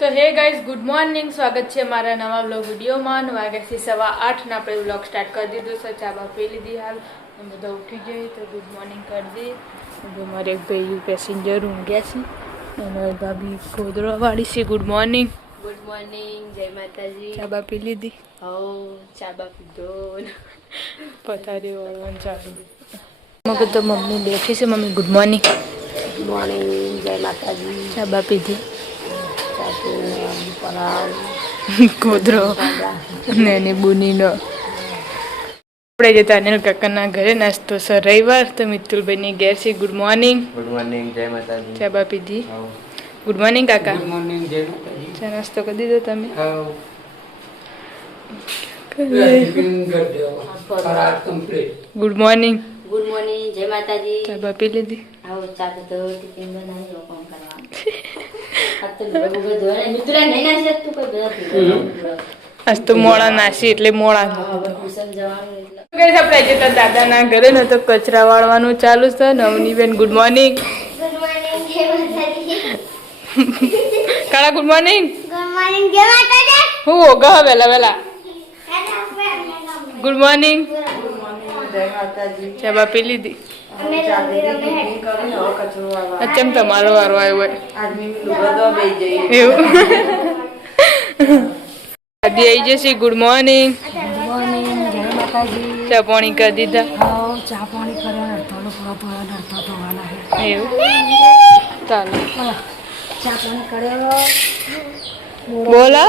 તો hey guys good morning, સ્વાગત છે મારા નવા વ્લોગ વિડીયોમાં. વાગ્યાથી 8:15 આપણે વ્લોગ સ્ટાર્ટ કરી દીધો છે. ચા બા પી લીધી, હાલ બધા ઉઠી જાય તો ગુડ મોર્નિંગ કરી દઈએ. મારે એક ભાઈ પેસેન્જર ઊંઘ્યા છે અને ભાભી ગોદડાવાળી છે. Good morning. ગુડ મોર્નિંગ, જય માતાજી. ચા બા પી લીધી? ચા બા પીધો, પથારી વાળવાનું ચાલુ. મગ તો મમ્મી બેઠી છે. Mummy good morning. Good morning, જય માતાજી. ચા બા પીધી? પરાવ ગોદરો ને એની બુનીનો. આપણે જતા અનિલ કાકાના ઘરે નાસ્તો સર રવિવાર તો મિતુલભાઈની ઘેર છે. Good morning. ગુડ મોર્નિંગ, જય માતાજી. ચા બા પીધી? ગુડ મોર્નિંગ કાકા. ગુડ મોર્નિંગ, જય માતાજી. ચા નાસ્તો કરી દીધો તમે? Good morning. ગુડ મોર્નિંગ, જય માતાજી. ચા બા પી લીધી? ચા પીધો, ટિફિન બનાવી લો, કામ કરવા. નહીં નાશે તું કોઈ આજ તો મોડા નાસી એટલે મોડા ટ્યુશન જવાનું એટલે આપણે જતા દાદાના ઘરે ને તો કચરા વાળવાનું ચાલુ છે. નવનીબેન ગુડ મોર્નિંગ. કાળા ગુડ મોર્નિંગ. હું ઓગા વેલા વેલા ગુડ મોર્નિંગ. ચા બા પી લીધી? અચમ તમારો વારો આવ્યો હોય એવું. દાદી આવી જશે. Good morning. ચા પાણી કરી દીધા? ચા પાણી કરવાના થોડો ધોવાના એવું ચાલો. ચા પાણી કર્યો. બોલો.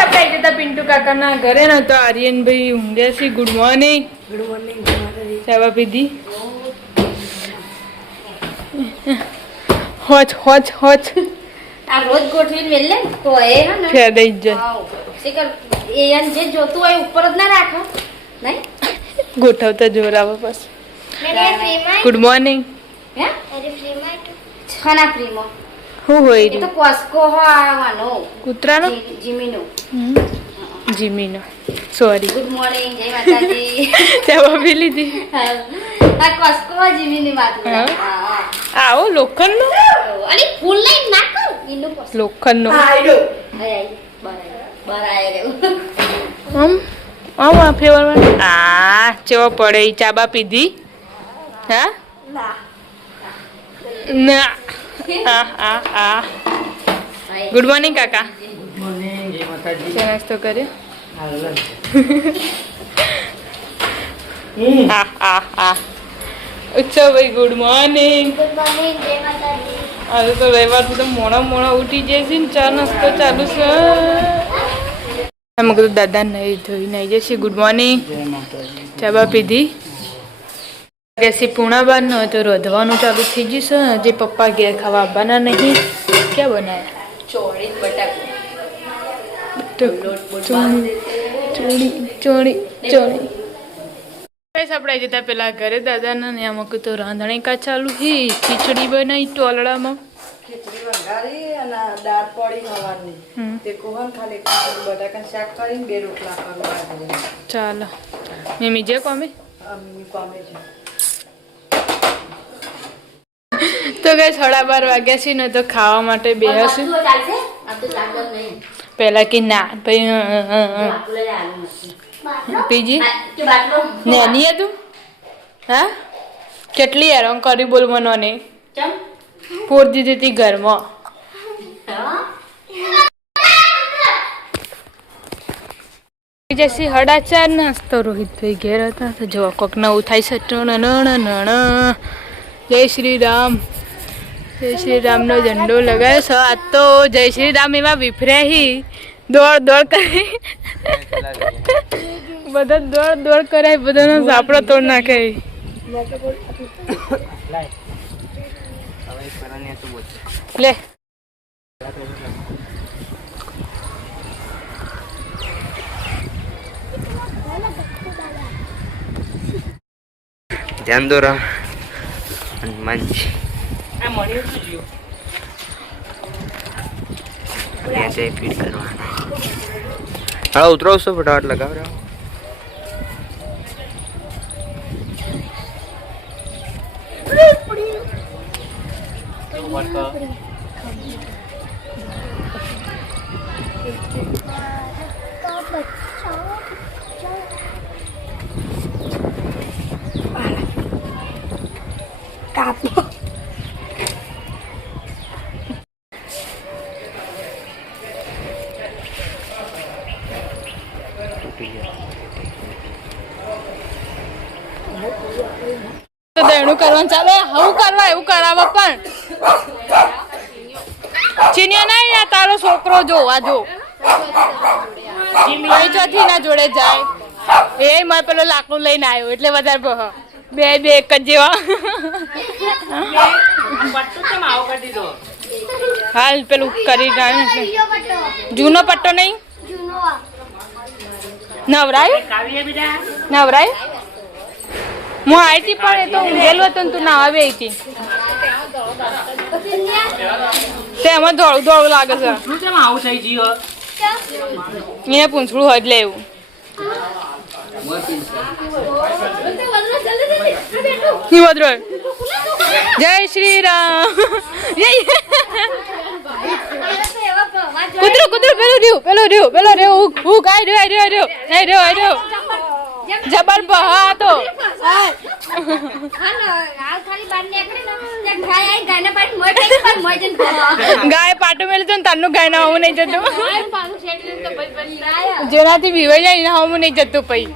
આપણે જતા પિન્ટુ કાકાના ઘરે ને તો આર્યનભાઈ ઊંઘ્યા છે. Good morning. Good morning. ચા બા પીધી? હોચ હોચ હોચ આ રોજ ગોઠવીને મેલે તો એ હે ને ફેર દઈ જાય. શીકર એ જે જોતું હોય ઉપર જ ના રાખો નહીં ગોઠવતા જોર આવે બસ. Good morning. હે છના પ્રીમો શું હોય એ તો કોસ્કો આવવાનો કૂતરાનો જીમીનો જીમીનો સોરી. ગુડ મોર્નિંગ, જય માતાજી. ચા બા પી લીધી? આ કોસ્કો જીમીની વાત હા. આવો લોખંડનો અરે ફૂલ લાઈન નાખો એનું કોસ્કો લોખંડનો આયો બરાય આમ આમ આ ફેવરમાં આ ચેવો પડે. ચા બા પીધી? હા ના. આ ગુડ મોર્નિંગ કાકા. ગુડ મોર્નિંગ, જય માતાજી. ચા નાસ્તો કર્યો? ઉત્સવભાઈ ગુડ મોર્નિંગ. આજે તો રવિવારથી તો મોડા ઉઠી જાય છે ને ચા નાસ્તો ચાલુ છે. અમે કીધું દાદા નહીં ધોઈને આવી જશે. Good morning. જય માતાજી. ચા બા પીધી? ગેસી પૂણા બાર નો તો રોધવાનું ચાલુ થઈ જશે. હજી પપ્પા ઘેર ખાવા આવવાના નહીં. ક્યાં બનાવ્યા? ચોળી બટાકો ચોળી આપણે જતા પેલા ઘરે દાદાના ને આમાં તો રાંધણી કા ચાલુ હી. ખીચડી બનાવી ટોલડામાં. ખીચડી વઘારી અને દાળ પડી હવાની તે કોહન ખાલી બટાકા શાક કરીને 2 રોટલા કરવા. ચાલો મમ્મી જે કોમે અમ્મી પામે છે. તો ગઈ 12:30 વાગ્યા છે ને તો ખાવા માટે બેહશે. ચાલશે આ તો ચાલતો નહીં પેલા કે ના પછી બાટલો લે આલુ પીજી કે બાટલો નાની હતું. હા કેટલી હેરાન કરી બોલ મને ચમ પૂર દીધી હતી ઘરમાં. હા જશે 4:30 નાસ્તો રોહિતભાઈ ઘેર હતા તો જો કોક નવું થાય છે. જય શ્રી રામ. જય શ્રી રામનો ઝંડો લગાવ્યો છે. આ તો જય શ્રી રામ એમાં વિફર્યા દોડ કરી બધા દોડ કરાય બધાનો સાપડો તોડ નાખે. લે ધ્યાન દો રા હનુમાનજી. આ મળ્યું શું જીવ ત્યાં ફીડ કરવાના. હા ઉતરવશો ફટાફટ લગાવ રહ્યો. કાપો તો દેણું કરવાનું ચાલે હું કરવા એવું કરાવે પણ ચીનિયા નહીં આ તારો છોકરો જોવા જો ચોથી ના જોડે જાય એ મારે પેલો લાકડું લઈને આવ્યો એટલે વધારે બહ બે બે એક જ જેવા હાલ પેલું કરી જૂનો પટ્ટો નહીં નવરાય નવરાય હું આવી હતી પણ એ તો ઊંઘેલું હતું ને તું ના આવી હતી તેમાં ધોળું ધોળું લાગે છે એને પૂંછડું હોય એટલે એવું જય શ્રી રામ કૂતરું કૂતરું પેલું રહ્યું હું કાઈ રહ્યો જબર બહા તો ગાય પાટું મેળે છે ને તારનું ગાય ના હું નહીં જતું જેનાથી ભીવાઈ જાય ને હું નહીં જતું પઈ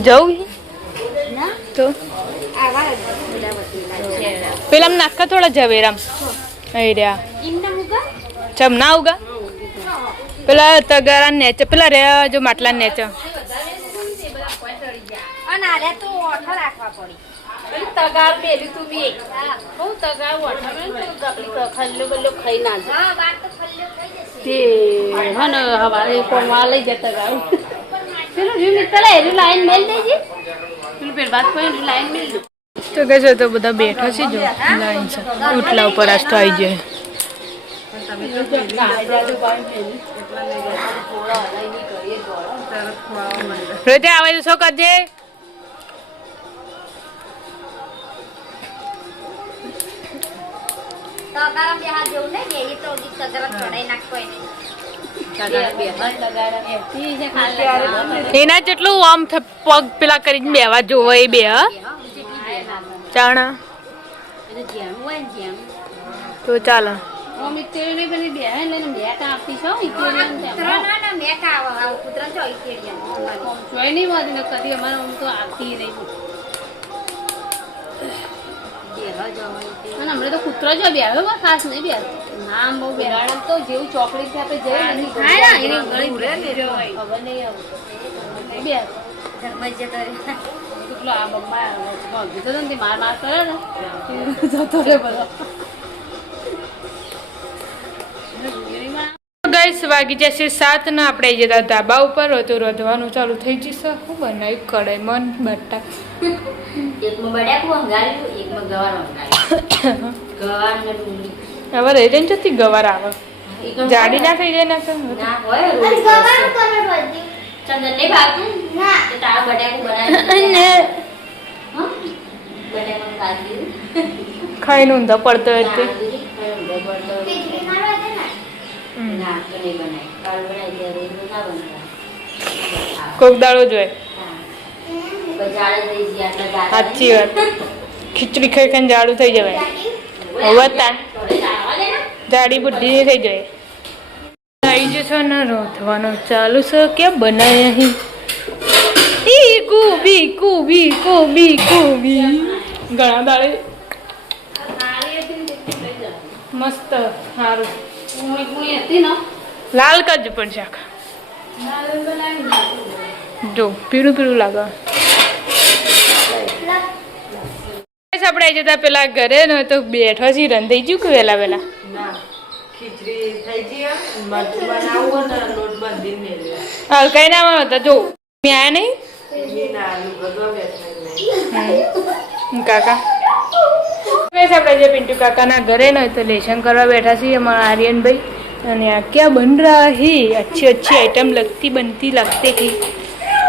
જવું તો પેલા નાખા થોડા ઝવેરામ રહ્યા ચમ ના ઉગા પેલા તગારા નેચે પેલા રે જો માટલા નેચે તગાર પેલી તું બી હું તગાર ઓઠા ખલ્લો બલ્લો ખાઈ ના તે હન હવારે કોણવા લઈ જતા ગાવ પેલું રીમ નીકળે એનું લાઈન મેલ દેજે પેલું પેર બાદ કોઈ લાઈન મેલ દે તો કે છે તો બધા બેઠા છે જો લાઈન છે ઉઠલા ઉપર આજ તો આવી જાય રોતે આવે તો શું કરજે તગારા બે હાથ જેવું નહીં એ તો તગારા ચડાઈ નાખતો એના જેટલું આમ પગ પેલા કરીને બેવા જોવો એ બે ચાણા તો ચાલે હમણાં તો કૂતરો જો બે ખાસ નહીં બે નામ બહુ બેરાડ તો જેવું ચોકડી થી આપણે જઈએ માર માર કરે ને જતો રે બધો ગાઈસ વાગી જશે 7 ને આપણે જતા ધાબા ઉપર તો રોધવાનું ચાલુ થઈ જશે શું બનાવ્યું કઢાઈ મન બટા એકમાં બટાકું વંગાર્યું એકમાં ગવાર વંગાર્યું ગવાર ને ડુંગળી હવે રહી જઈને જતી ગવાર આવે જાડી ના થઈ જાય ના હોય ગવાર કલર વધી ચંદન ને ભાગતું ના તો તાર બટાકું બનાવી હા બટાકું કાઢી ખાઈને ઊંધા પડતો એટલે ના તો નહીં બનાય કાલ બનાવી દે રોજ ના બનાય કોક દાડો જોઈએ બજારે જઈ ગયા આટલા સાચી વાત ખીચડી ખાઈ ખાઈને જાડું થઈ જવાય હવે જાડી બુદ્ધિ થઈ જાય આવી જશો ને રોધવાનું ચાલુ છે કેમ બનાય અહીં ઈ કુબી કુબી કુબી કુબી ઘણા દાડે મસ્ત સારું લાલ કરજો પણ શાક જો પીળું પીળું લાગે આપણે જતા પેલા ઘરે ને તો બેઠો છે રન થઈ ગયું કે વેલા વેલા ખીચડી થઈ ગઈ મરચું બનાવવું ને લોટ બાંધી મેળવ્યા હાલ કઈ ના હતા જો મેં આયા નહીં કાકા આપણે જે પિન્ટુ કાકાના ઘરે ને તો લેશન કરવા બેઠા છીએ અમારા આર્યનભાઈ અને આ ક્યાં બન રહા હે अच्छी अच्छी आइटम लगती बनती लगते ही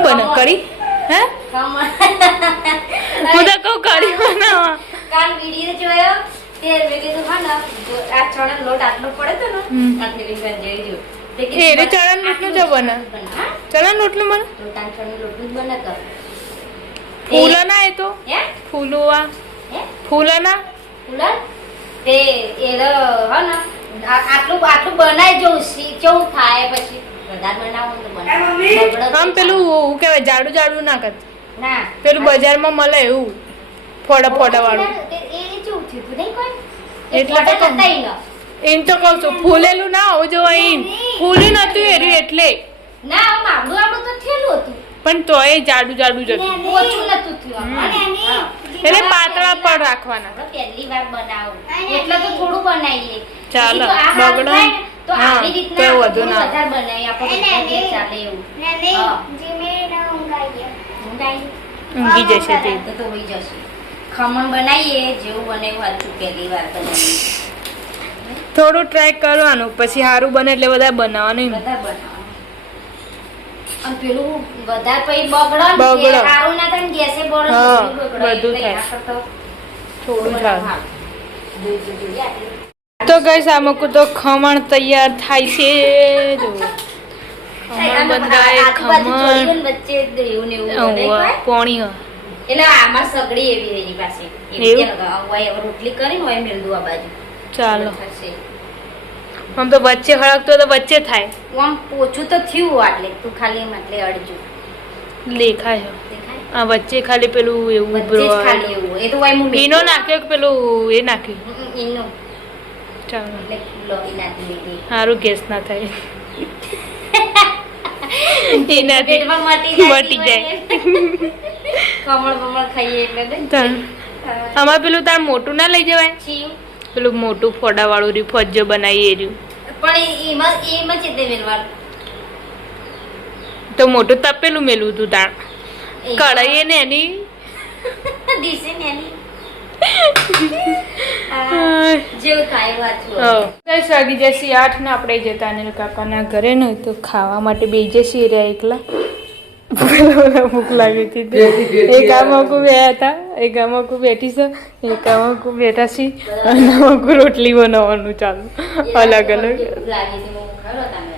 बना करी है હું તો કહું કરી બનાવવા કાલ વિડીયો જોયો તે મેં કીધું હા ને જો આ ચણા લોટ આટલો પડે તો ને આટલી રીંગણ જેવી જો તે એ રે ચણા લોટનું જ બને ચણા લોટનું બને ચણા લોટનું જ બને તો ફૂલના એ તો હે ફૂલવા હે ફૂલના ફૂલન તે એલો હા ને આટલું બનાવી જો કેવું થાય પછી વધારે બનાવો તો બનાવો આમ પેલું હું કહેવાય જાડું જાડું ના કર ના પેલું બજારમાં મળે એવું ફોડા ફોડા વાળું એ કેવું થયું તું નહીં કોઈ એટલે તો કહું. એમ તો કહું છું ફૂલેલું ના હોવું જોઈએ એમ ફૂલ્યું નતું એર્યું એટલે ના આમ આડું તો થયેલું હતું પણ તોય જાડું જાડું જ હતું ઓછું નતું થયું એટલે પાતળા પર રાખવાના પહેલી વાર બનાવું એટલે તો થોડું બનાવીએ ચાલો, પછી તો આ હારું બગડો. થાય ને તો હા, આવી તો રીતના વધુ થોડું ના. વધારે બનાવીએ આપણે બધા ઘેર ચાલે એવું હા. ઊંઘાઈ? ઊંઘી જશે તે તો હોઈ જશે ખમણ બનાવીએ જેવું બનાવ્યું હતું પહેલી વાર બનાવીએ થોડું ટ્રાય કરવાનું પછી સારું બને એટલે બધા બનાવવાનું એમ. વધારે બનાવવાનું અને પેલું વધારે પછી બગડે ને બગડે. કે સારું ના થાય ને ગેસે બગડે ને હા, બધું બગડે. બધું એટલે થાય. આ કરતાં થોડું સારું. સારું જોઈએ આટલું. તો ગઈસ આ મૂકું તો ખમણ તૈયાર થાય છે જો ખમણ બંધાય આજુબાજુ ખમણ જોયું ને વચ્ચે એવું ને એવું બનાવ્યું હોય. પોણી એટલે આમાં સગડી એવી એની પાસે એવું? રોટલી કરીને હોય મેળવું આ બાજુ ચાલો થશે આમ તો વચ્ચે હળકતો તો વચ્ચે થાય આમ પોચું તો થયું આટલે તું ખાલી એમ આટલે અડજો દેખાય છે. દેખાય? આ વચ્ચે ખાલી પેલું એવું વચ્ચે જ ખાલી એવું એ તો હોય હું ઈનો નાખ્યો કે પેલું એ નાખ્યું ઈનો ચાલો એટલે લોહી નાખી દીધી સારું ગેસ ના થાય એનાથી પેટમાં મટી મટી જાય. કમળ બમળ ખાઈએ એટલે ને. તાણ. આમાં પેલું તાર મોટું ના લઈ જવાય છીયું. પેલું મોટું ફોડા વાળું રહ્યું ફજ્જો બનાવી એ રહ્યું પણ એમાં ચેતે મેળવાનું તો મોટું તપેલું મેલું તું તાણ કઢાઈએ ને એની દિશે ને એની જેવું થાય વાંચવું દસ વાગી જશે 8 ને આપણે જતા અનિલ કાકાના ઘરે ને તો ખાવા માટે બેસી જશે રહ્યા એકલા ભૂખ લાગી હતી એક આમાં બેઠા હતા એક આમાં બેઠી છે એક આમાં બેઠા છે અને આમાં રોટલી બનાવવાનું ચાલુ અલગ અલગ લાગી હતી હું ખરો તમે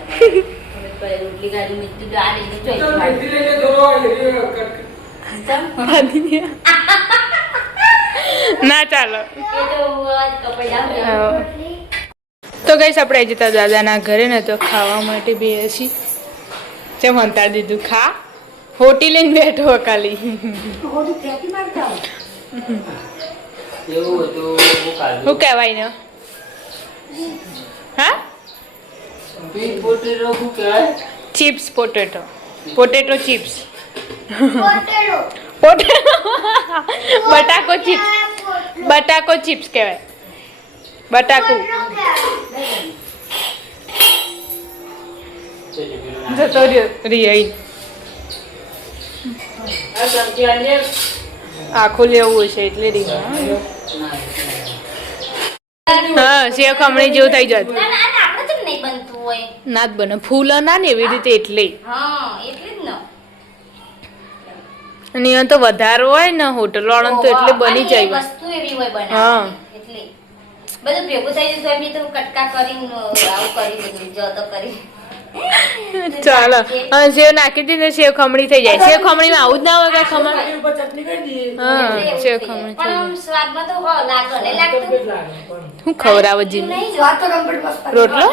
રોટલી ગાડી મીઠી દાળ એટલે ચોઈ ના ચાલો એ તો કપાઈ જાવ તો ગઈશ આપણે જતા દાદાના ઘરે ને તો ખાવા માટે બેસી ચમ હંતા દીધું ખા હોટી લઈને બેઠો ખાલી શું કહેવાય ને હા ચિપ્સ પોટેટો પોટેટો ચિપ્સ બટાકો ચિપ્સ બટાકો ચિપ્સ કહેવાય બટાકું જતો રહ્યો રિયાઈ આખું લેવું છે એટલે રિયા હા સેવ ખમણી જેવું થઈ જતું ના ના આપણે તો નહીં બનતું હોય ના જ બને ફૂલ ના ને એવી રીતે એટલે હા એટલે જ ને અને અહીંયા તો વધારે હોય ને હોટલ વાળા તો એટલે બની અને એ જાય વસ્તુ એવી હોય હા. બનાવવાની એટલે બધું ભેગું થઈ જતું એમની તો કટકા કરીને આવું કરી બધું જતો કરી ચાલો હા સેવ નાખી દીધી ને સેવ ખમણી થઈ જાય સેવ ખમણીમાં આવું જ ના હોય કે ખમણ હા એટલે એવું સેવ થઈ જાય. ખમણી પણ થઈ આમ સ્વાદમાં તો લાગે નહીં લાગતું હું ખવડાવું જી નહીં રોટલો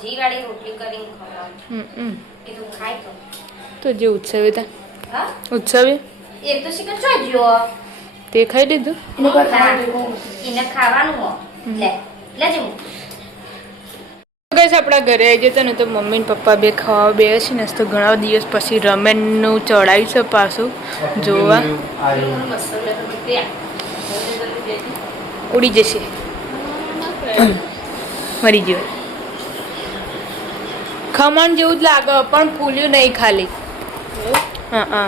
ઘી વાળી રોટલી કરીને ખવડાવું કીધું ખાય તો જે ઉત્સવે તા હા ઉત્સવે એ તો શીખર છો જો તે ખાઈ લીધું એને ખાવાનું હો લે લેજે હું ગઈશ આપણા ઘરે આવી જતા ને તો મમ્મી ને પપ્પા બે ખાવા બે છે ને તો ઘણા દિવસ પછી રમેનનું ચડાવ્યું છે પાછું જોવા ઉડી જશે મરી ગયો ખમણ જેવું જ લાગે પણ ફૂલ્યું નહીં ખાલી હા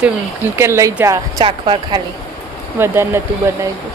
તું કે લઈ જા ચાખવા ખાલી વધારે નતું બનાવ્યું